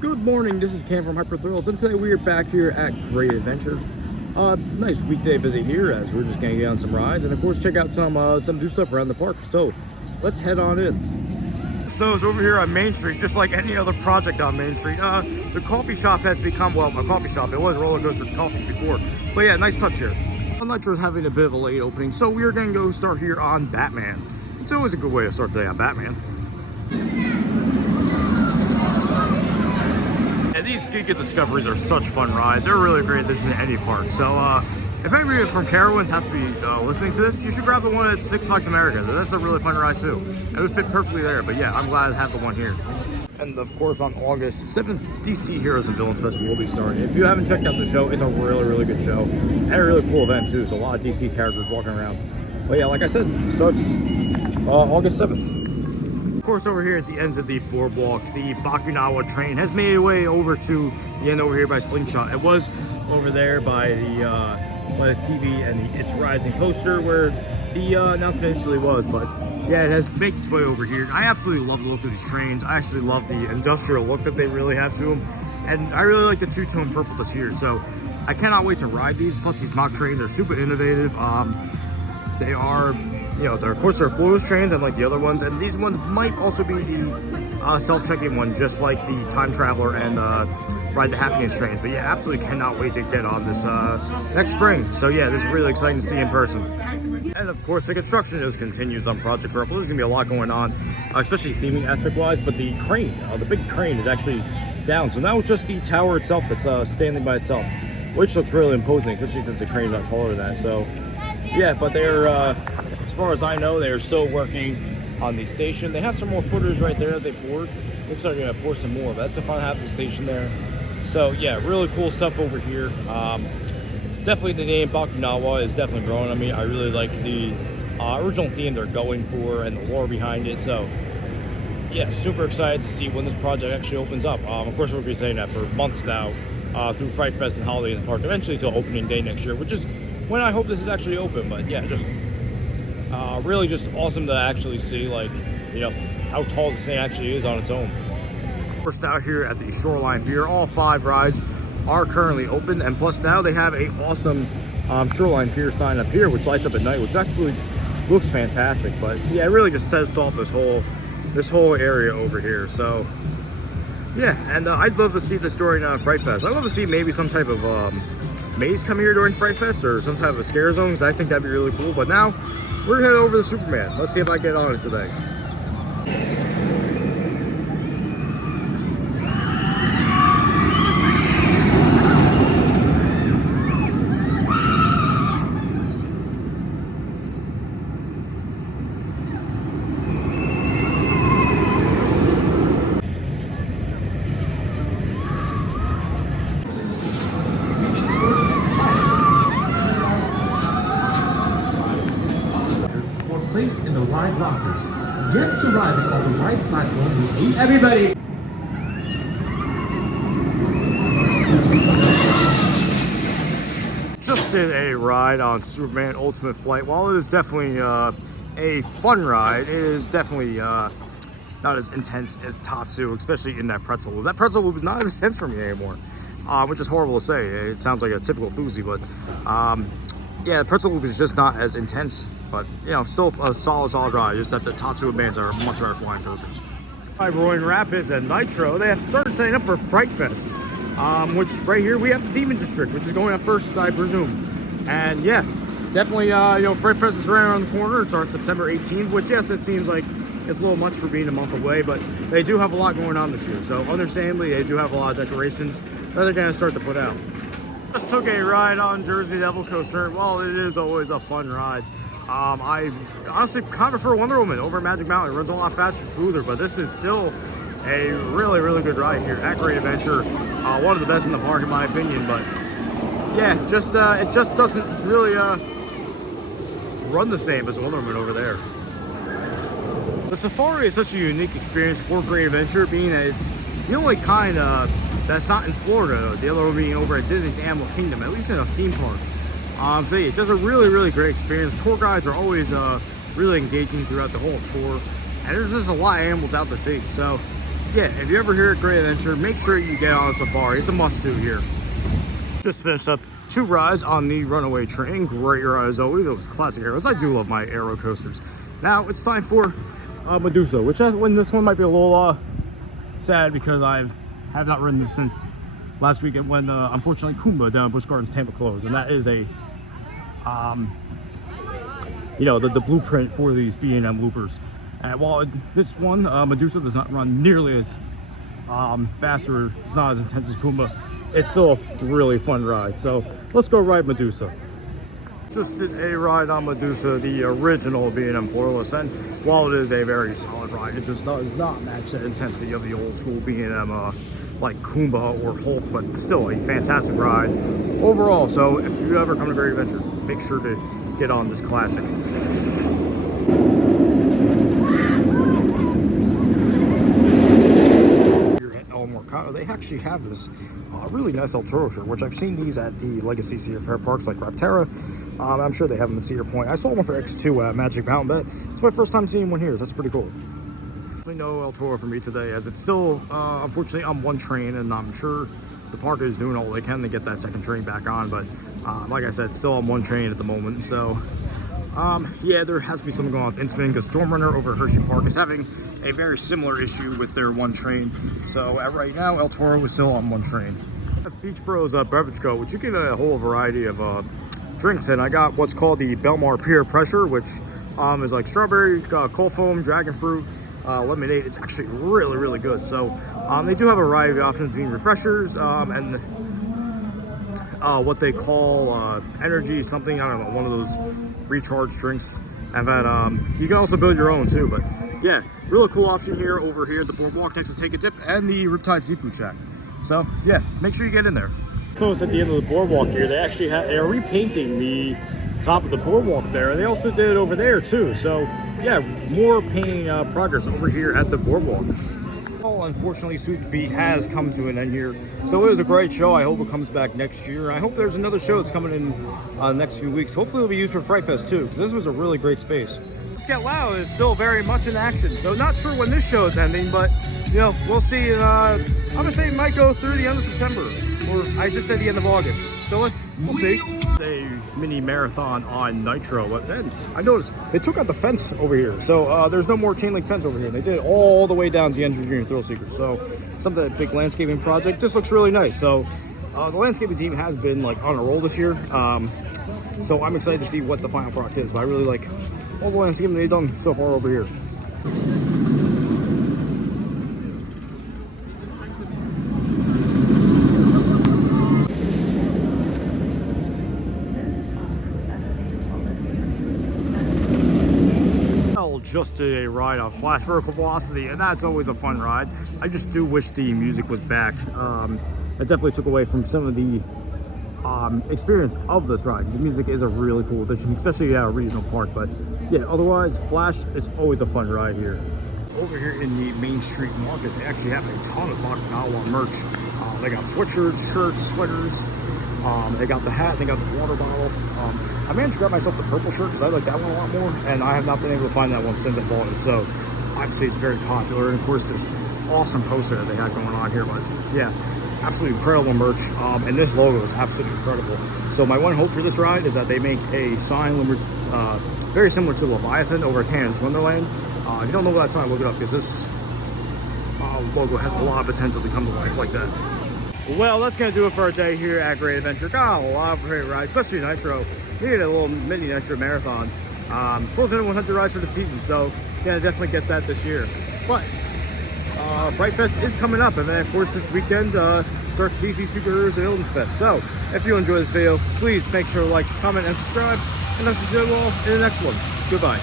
Good morning, this is Cam from Hyper Thrills, and today we are back here at Great Adventure. Nice weekday visit here, as we're just gonna get on some rides and of course check out some new stuff around the park. So let's head on in. The snow is over here on Main Street, just like any other project on Main Street. The coffee shop has become, well, a coffee shop. It was Roller Coaster Coffee before, but yeah, nice touch here. Nitro's having a bit of a late opening, so we are gonna go start here on Batman. It's always a good way to start the day on Batman. And these Giga Discoveries are such fun rides. They're a really great addition to any park. So if anybody from Carowinds has to be listening to this, you should grab the one at Six Flags America. That's a really fun ride too. It would fit perfectly there, but yeah, I'm glad to have the one here. And of course on August 7th, DC Heroes and Villains Festival will be starting. If you haven't checked out the show, it's a really good show. And a really cool event too. There's a lot of DC characters walking around. But yeah, like I said, it starts August 7th. Of course, over here at the ends of the boardwalk, the Bakunawa train has made its way over to the end over here by Slingshot. It was over there by the TV and the It's Rising coaster where the announcement initially was, but yeah, it has made its way over here. I absolutely love the look of these trains. I actually love the industrial look that they really have to them, and I really like the two-tone purple that's here. So I cannot wait to ride these. Plus, these mock trains are super innovative. They are, you know, of course they're floorless trains unlike the other ones, and these ones might also be the self-checking one, just like the Time Traveler and Ride the Happiness trains. But yeah, absolutely cannot wait to get on this next spring. So yeah, this is really exciting to see in person. And of course, the construction just continues on Project Purple. There's gonna be a lot going on, especially theming aspect-wise. But the crane, the big crane, is actually down. So now it's just the tower itself that's standing by itself, which looks really imposing, especially since the crane's not taller than that. So yeah, but they're, as far as I know, they're still working on the station. They have some more footers right there that they poured. Looks like they're gonna pour some more, but that's the fun half of the station there. So yeah, really cool stuff over here. Definitely the name Bakunawa is definitely growing on me. I really like the original theme they're going for and the lore behind it. So yeah, super excited to see when this project actually opens up. Of course, we'll be saying that for months now, through Fright Fest and Holiday in the Park, eventually till opening day next year, which is when I hope this is actually open. But yeah, just really just awesome to actually see, like, you know, how tall this thing actually is on its own. We're out here at the Shoreline Pier. All 5 rides are currently open, and plus now they have a awesome Shoreline Pier sign up here, which lights up at night, which actually looks fantastic. But yeah, it really just sets off this whole area over here. So yeah, and I'd love to see this during Fright Fest. I'd love to see maybe some type of maze come here during Fright Fest, or some type of scare zone, because I think that'd be really cool. But now we're headed over to Superman. Let's see if I get on it today. Placed in the wide lockers. Guests arriving on the right platform will everybody. Just did a ride on Superman Ultimate Flight. While it is definitely a fun ride, it is definitely not as intense as Tatsu, especially in that pretzel loop. That pretzel loop is not as intense for me anymore, which is horrible to say. It sounds like a typical Fuzi, but yeah, the pretzel loop is just not as intense. But, you know, still a solid ride, just that the Tatsu bands are much better flying coasters. By Roaring Rapids and Nitro, they have started setting up for Fright Fest, which right here we have the Demon District, which is going up first, I presume. And yeah, definitely, you know, Fright Fest is right around the corner. It starts September 18th, which, yes, it seems like it's a little much for being a month away, but they do have a lot going on this year. So understandably, they do have a lot of decorations that they're going to start to put out. Just took a ride on Jersey Devil Coaster. Well, it is always a fun ride. I honestly kind of prefer Wonder Woman over Magic Mountain. It runs a lot faster and smoother, but this is still a really good ride here at Great Adventure. One of the best in the park in my opinion, but yeah, just it just doesn't really run the same as Wonder Woman over there. The safari is such a unique experience for Great Adventure, being that it's the only kind that's not in Florida. The other one being over at Disney's Animal Kingdom, at least in a theme park. So yeah, it does a really great experience. Tour guides are always really engaging throughout the whole tour, and there's just a lot of animals out to see. So yeah, if you ever here at Great Adventure, make sure you get on a safari. It's a must-do here. Just finished up 2 rides on the Runaway Train. Great ride as always. Those classic arrows. I do love my aero coasters. Now it's time for Medusa, which when this one might be a little sad because I have not ridden this since last weekend when unfortunately Kumba down at Busch Gardens Tampa closed, and that is a you know, the blueprint for these B&M loopers. And while this one Medusa does not run nearly as fast, or it's not as intense as Kumba, it's still a really fun ride. So let's go ride Medusa. Just did a ride on Medusa, the original B&M Floorless, and while it is a very solid ride, it just does not match the intensity of the old school B&M like Kumba or Hulk, but still a fantastic ride overall. So if you ever come to Great Adventure, make sure to get on this classic. They actually have this really nice El Toro shirt, which I've seen these at the Legacy Cedar Fair parks like Rapterra. I'm sure they have them at Cedar Point. I saw one for X2 at Magic Mountain, but it's my first time seeing one here. That's pretty cool. No El Toro for me today, as it's still unfortunately on one train, and I'm sure the park is doing all they can to get that second train back on, but like I said, still on one train at the moment. So yeah, there has to be something going on with Intamin, because Stormrunner over at Hershey Park is having a very similar issue with their one train. So right now, El Toro is still on one train. At Beach Bros Beverage Co., which you get a whole variety of drinks in. I got what's called the Belmar Pier Pressure, which is like strawberry, cold foam, dragon fruit, lemonade. It's actually really, really good. So they do have a variety of options between refreshers and what they call energy something. I don't know, one of those recharge drinks. And then you can also build your own too. But yeah, really cool option here over here at the boardwalk next to Take a Dip and the Riptide Seafood Shack. So yeah, make sure you get in there. Close at the end of the boardwalk here. They actually they're repainting the top of the boardwalk there. They also did it over there too. So yeah, more painting progress over here at the boardwalk. Well, unfortunately, Sweet Beat has come to an end here. So it was a great show. I hope it comes back next year. I hope there's another show that's coming in the next few weeks. Hopefully it'll be used for Fright Fest too, because this was a really great space. Let's Get Loud is still very much in action. So not sure when this show is ending, but you know, we'll see. I'm gonna say it might go through the end of September, or I should say the end of August. So we'll see. A mini marathon on Nitro, but then I noticed they took out the fence over here, so there's no more chain link fence over here. They did it all the way down to the Engineering Thrill Seekers. So something, a big landscaping project. This looks really nice. So the landscaping team has been like on a roll this year. So I'm excited to see what the final product is. But I really like all the landscaping they've done so far over here. Just did a ride on Flash Vertical Velocity, and that's always a fun ride. I just do wish the music was back. It definitely took away from some of the experience of this ride, because the music is a really cool addition, especially at a regional park. But yeah, otherwise, Flash, it's always a fun ride here. Over here in the Main Street Market, they actually have a ton of Bakunawa merch. They got sweatshirts, shirts, sweaters. They got the hat, they got the water bottle. I managed to grab myself the purple shirt because I like that one a lot more, and I have not been able to find that one since I bought it. So obviously it's very popular, and of course this awesome poster that they had going on here. But yeah, absolutely incredible merch, and this logo is absolutely incredible. So my one hope for this ride is that they make a sign very similar to Leviathan over at Canada's Wonderland. If you don't know that sign, look it up, because this logo has a lot of potential to come to life like that. Well, that's going to do it for our day here at Great Adventure. Got a lot of great rides, especially Nitro. We did a little mini Nitro marathon. Closing in 100 rides for the season, so yeah, definitely get that this year. But Fright Fest is coming up, and then of course this weekend starts DC Super Heroes and Illness Fest. So if you enjoy this video, please make sure to like, comment, and subscribe, and I'll see you all in the next one. Goodbye.